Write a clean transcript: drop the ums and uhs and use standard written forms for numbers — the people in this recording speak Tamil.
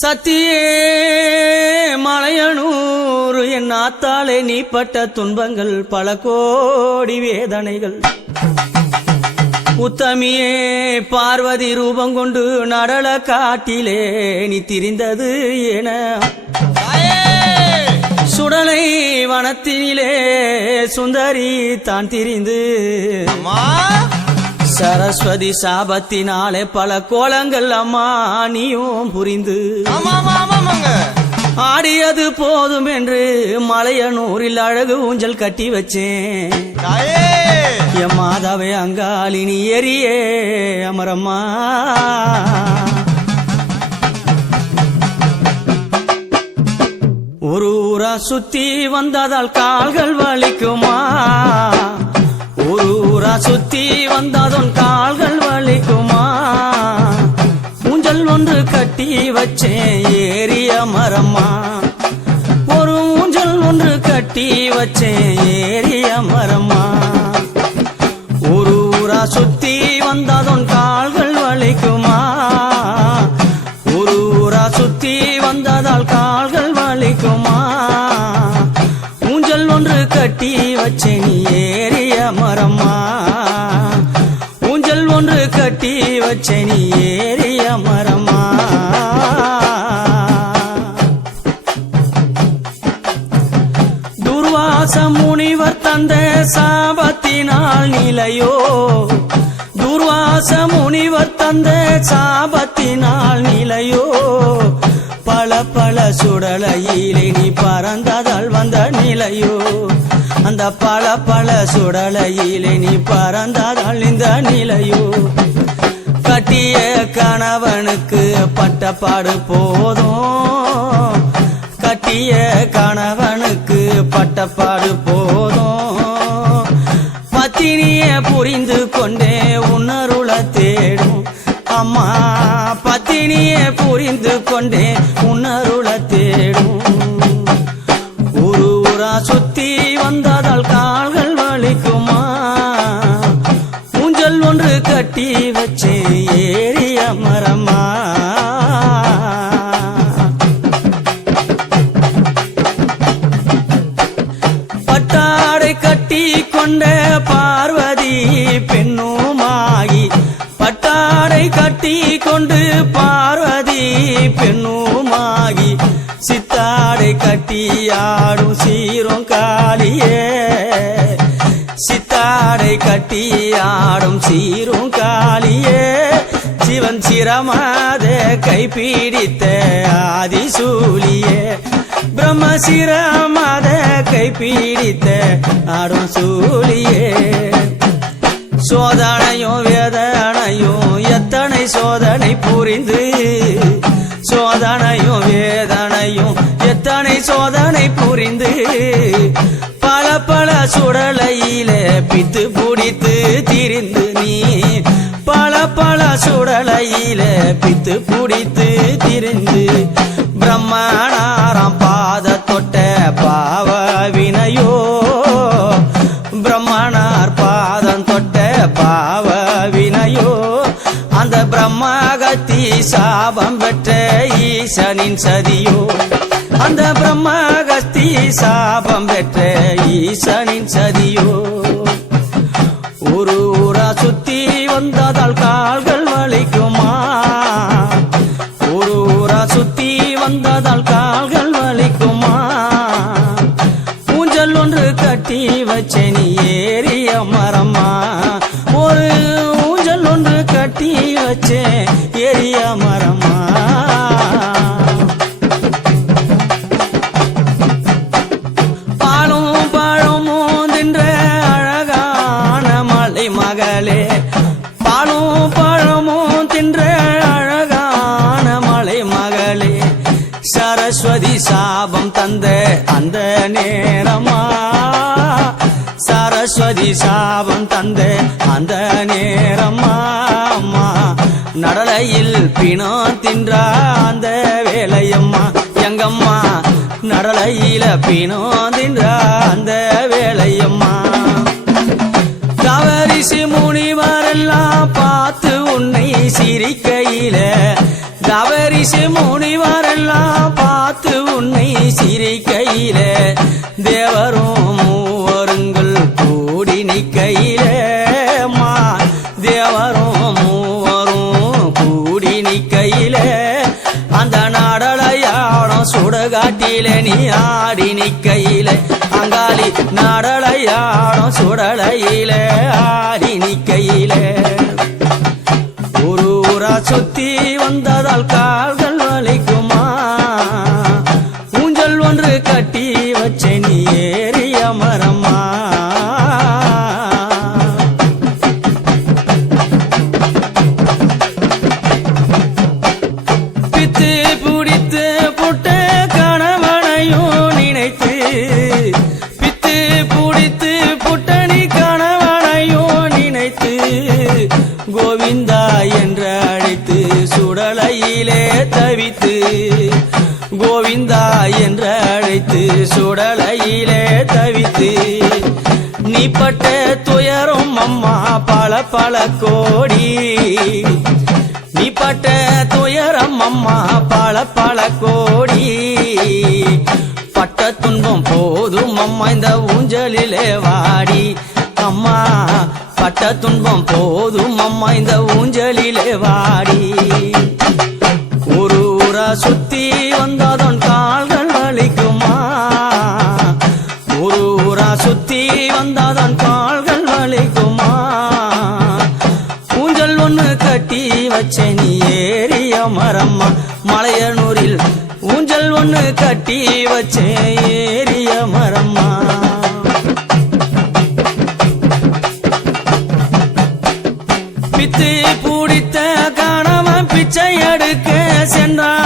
சத்தியே மலையனூர் என் ஆத்தாலே நீ பட்ட துன்பங்கள் பல கோடி வேதனைகள். உத்தமியே பார்வதி ரூபம் கொண்டு நடல காட்டிலே நீ திரிந்தது என சுடலை வனத்தினிலே சுந்தரி தான் திரிந்து சரஸ்வதி சாபத்தினாலே பல கோலங்கள் அம்மா நீயும் புரிந்து ஆடியது போதும் என்று மலையனூரில் அழகு ஊஞ்சல் கட்டி வச்சேன். என் மாதாவே அங்காளி நீ ஏறியே அமரம்மா. ஒரு ஊரா சுத்தி வந்ததால் கால்கள் வலிக்குமா, ஒரு ஊரா சுத்தி வந்ததும் கால்கள் வலிக்குமா. ஊஞ்சல் ஒன்று கட்டி வச்சேன் ஏறிய மரம்மா, ஒரு ஊஞ்சல் ஒன்று கட்டி வச்சேன் ஏறிய மரம்மா. ஒரு ஊரா சுத்தி வந்ததும் கால்கள் வலிக்குமா, ஒரு ஊரா சுத்தி வந்ததால் கால்கள் வலிக்குமா. ஊஞ்சல் ஒன்று கட்டி வச்சேன் நீ ஏறிய மரம்மா, ஊஞ்சல் ஒன்று கட்டி வச்சேன் நீ ஏறிய மரம்மா. துர்வாச முனிவர் தந்த சாபத்தினால் நிலையோ, துர்வாச முனிவர் தந்த சாபத்தினால் நிலையோ. பல பல சுடலையிலே நீ பறந்ததால் வந்த நிலையோ, அந்த பல பல சுடலையிலே நீ பறந்ததால் இந்த நிலையோ. கட்டிய கணவனுக்கு பட்டப்பாடு போதும், கட்டிய கணவனுக்கு பட்டப்பாடு போதும். பத்தினிய புரிந்து கொண்டே உன்னருள தேடும் அம்மா, பத்தினிய புரிந்து கொண்டே உன்னருள தேடும். ஒரு ஊரா சுத்தி வந்ததால் கால்கள் வலிக்குமா, ஊஞ்சல் ஒன்று கட்டி வச்சே ஏறிய மரமா. பட்டாடை கட்டி கொண்ட பார்வதி பெண்ணுமாகி, பட்டாடை கட்டி கொண்டு பார்வதி பெண்ணுமாகி. சித்தாடை கட்டி ஆடும் சீரும் காளியே, சித்தாடை கட்டி ஆடும் சீரும் காளியே. சிவன் சிரமாத கைப்பிடித்த ஆதிசூலியே, பிரம்ம சிரமாத கைப்பிடித்த ஆடும் சூலியே. சோதனையும் வேதனையும் எத்தனை சோதனை புரிந்து, சோதனையும் வேதனையும் எத்தனை சோதனை புரிந்து. பல பல சுடலையில பித்து பிடித்து திரிந்து நீ, பல பல சுடலையில பித்து பிடித்து திரிந்து. பிரம்மனாராம் பாத தொட்ட பாவ வினையோ, பிரம்மனார் பாதம் தொட்ட பாவ வினையோ. அந்த பிரம்மகத்தி சாபம் பெற்ற ஈசனின் சதியோ, அந்த பிரம்மகத்தி சாபம் பெற்ற ஈசனின் சதியோ. ஒரு ஊரா சுத்தி வந்ததால் கால்கள் வலிக்குமா, ஒரு ஊரா சுத்தி வந்ததால் கால்கள் வலிக்குமா. ஊஞ்சல் ஒன்று கட்டி வச்சே நீ ஏறிய மரமா, ஒரு ஊஞ்சல் ஒன்று கட்டி வச்சே ஏறிய மரமா. பாலும் பழமும் தின்ற அழகான மலை மகளே, பாலும் பழமும் தின்ற அழகான மலை மகளே. சரஸ்வதி சாபம் தந்த அந்த நேரமா, சரஸ்வதி சாபம் தந்த அந்த நேரமா. நடலையில் பிணம் தின்றா அந்த வேலையம்மா, எங்கம்மா நடலையில பிணம் தின்றா அந்த வேலையம்மா. தவறிசு முனிவரெல்லாம் பார்த்து உன்னை சிரிக்கையில, தவறிசு முனிவர் காட்டில நீ ஆடி நிக்கையில அங்காளி நடலையாடும் சுடலையில ஆடி நிக்கையில ஒரு ஊரா சுத்தி வந்ததால் கால்கள் வலிக்குமா ஊஞ்சல் ஒன்று கட்டி வச்ச நீ ஏறிய மரம்மா பித்து பிடித்து புட்ட கணவனையும் நினைத்து பித்து பிடித்து புட்டணி கணவனையும் நினைத்து கோவிந்தா என்று அழைத்து சுடலையிலே தவித்து கோவிந்தா என்று அழைத்து சுடலையிலே தவித்து நீ பட்ட துயரும் அம்மா பல பல கோடி நீ பட்ட துயரம் அம்மா பல பல கோடி பட்ட துன்பம் போதும் அம்மா இந்த ஊஞ்சலிலே வாடி அம்மா பட்ட துன்பம் போதும் அம்மா இந்த ஊஞ்சலிலே வாடி ஒரு ஊரா சுத்தி வந்தாதன் கால்கள் வலிக்குமா ஒரு ஊரா சுத்தி வந்தாதன் கால்கள் வலிக்குமா ஊஞ்சல் ஒண்ணு கட்டி வச்ச நீ ஏறிய மரம்மா மலையனூரில் ஊஞ்சல் ஒண்ணு கட்டி வச்ச ஏறிய மரம்மா பித்து பிடித்த கணவன் பிச்சை எடுக்க சென்றான்